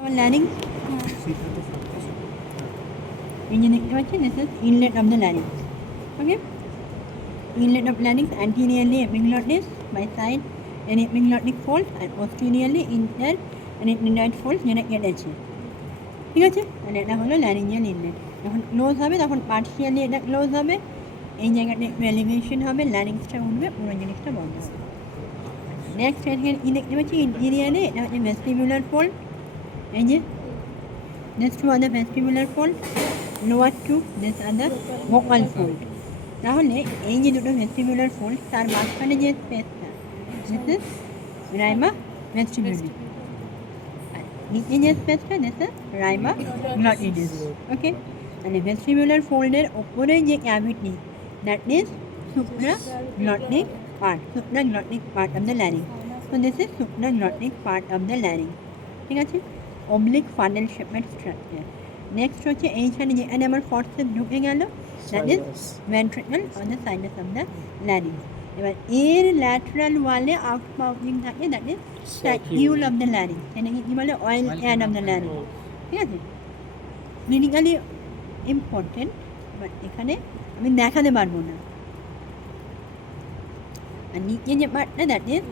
Our larynx, this is inlet of the larynx. Okay, inlet of larynx anteriorly epiglottis by side and epiglottic folds and posteriorly inter and epiglottid folds যেটা কেটেছে, ঠিক আছে। আর এটা হলো laryngeal inlet. যখন close হবে তখন partially এটা ক্লোজ হবে, এই জায়গাটা একটু এলিভেশন হবে, ল্যারিংসটা উঠবে, পুরো জিনিসটা বন্ধ হবে। নেক্সট এখানে কি দেখতে পাচ্ছি ইন্টেরিয়ারে, এটা হচ্ছে ভেস্টিবুলার ফোল্ড, এই যে this two are the vestibular fold, lower two this are the vocal fold. তাহলে এই যে দুটো ভেস্টিবুলার ফোল্ড তার মাঝখানে যে স্পেসটা, দিস ইজ রাইমা ভেস্টিবুলি, আর নিচে যে স্পেসটা this is rima glottidis. Okay, তাহলে ভেস্টিবুলার ফোল্ডের ওপরে যে cavity, that is supraglottic part, supraglottic part of the larynx. So this is supraglottic part of the larynx, ঠিক আছে। oblique funnel shaped structure. Next হচ্ছে এইখানে যেখানে আমার ফর্সেপ ঢুকে গেল, that is ventricle on the sinus of the larynx. এবার এর ল্যাটারাল ওয়ালে আউটপাউটিং থাকে, that is saccule of the larynx, এটাকে কি বলে oil can of the larynx, ঠিক আছে। ক্লিনিক্যালি ইম্পর্টেন্ট, বাট এখানে আমি দেখাতে পারবো না। আর নিচে যে পার্টটা, that is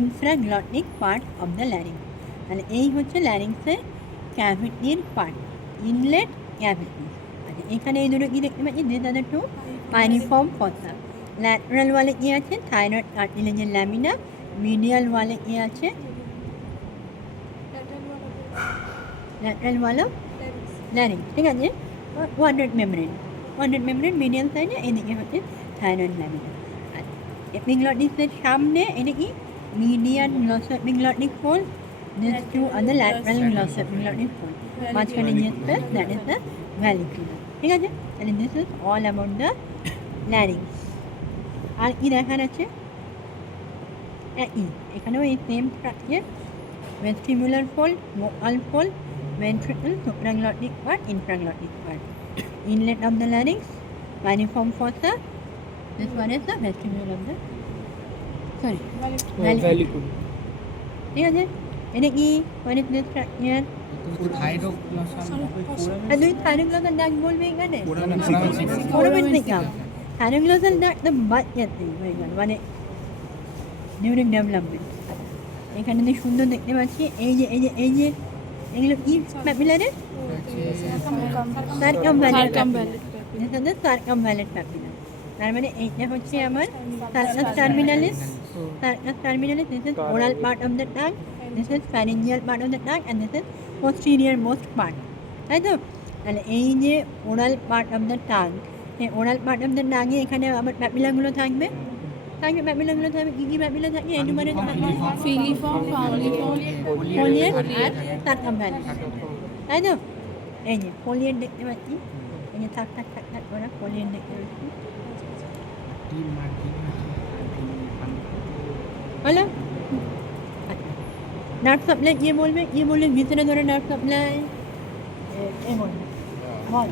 infraglottic part of the larynx। তাহলে এই হচ্ছে ল্যারিংসের ক্যাভিটির পার্ট, ইনলেট ক্যাভিটি। আচ্ছা, এখানে এই দুটো কি দেখতে পাচ্ছি, this are the two piriform fossa. Lateral ওয়ালে কি আছে, থাইরয়েড কার্টিলেজের ল্যামিনা, মিডিয়াল ওয়ালে কি আছে, ল্যাটারাল ওয়ালে ল্যারিংস, ঠিক আছে। কোয়াড্রেট মেমব্রেন মিডিয়াল সাইডে, এদিকে হচ্ছে থাইরয়েড ল্যামিনা। আর এপিগ্লটিসের সামনে এটা কি median glossoepiglottic fold, these two are the lateral glossoepiglotic fold, মাঝখানে যে space, that is the vallecular, ঠিক আছে। তাহলে this is all about the larynx. আর কি দেখার আছে, এখানেও এই same structure, vestibular fold, vocal fold, ventricle, supraglottic part, infraglottic part, inlet of the larynx, pyriform fossa, this one is the vestibule of the vallecula, ঠিক আছে। এটা কি what is this structure, দুই থাইরোগ্লসাল ডাক্ট বলবে এখানে, থাইরোগ্লসাল ডাক্ট দ্য বাচ্চা হয়ে গেল, মানে ডিউরিং ডেভেলপমেন্ট। এখানে তো সুন্দর দেখতে পাচ্ছি, এই যে এই যে এই যে এগুলো কি প্যাপিলারের সার্কামভ্যালেন্ট প্যাপিলার, তার মানে এইটা হচ্ছে আমার circus terminalis, this is oral part of the tongue, this is pharyngeal part of the tongue and this is posterior most part, তাই তো। তাহলে এই যে oral part of the tongue, এই ওরাল পার্ট অফ দ্য টাঙে এখানে আবার প্যাপিলাগুলো থাকবে, প্যাপিলাগুলো থাকবে, কী কী প্যাপিলা থাকে, এনুমারেট থাকবে, ফিলিফর্ম, ফোলিয়েট আর সার্কামভ্যালেন্ট, তাই তো। এই যে ফোলিয়েট দেখতে পাচ্ছি, এই যে থাক ওরা ফোলিয়েট দেখতে পাচ্ছি, হলো। নার্ভ সাপ্লাই কে বলবে, ভিতরে ধরে নার্ভ সাপ্লাই, এই বলবে বল।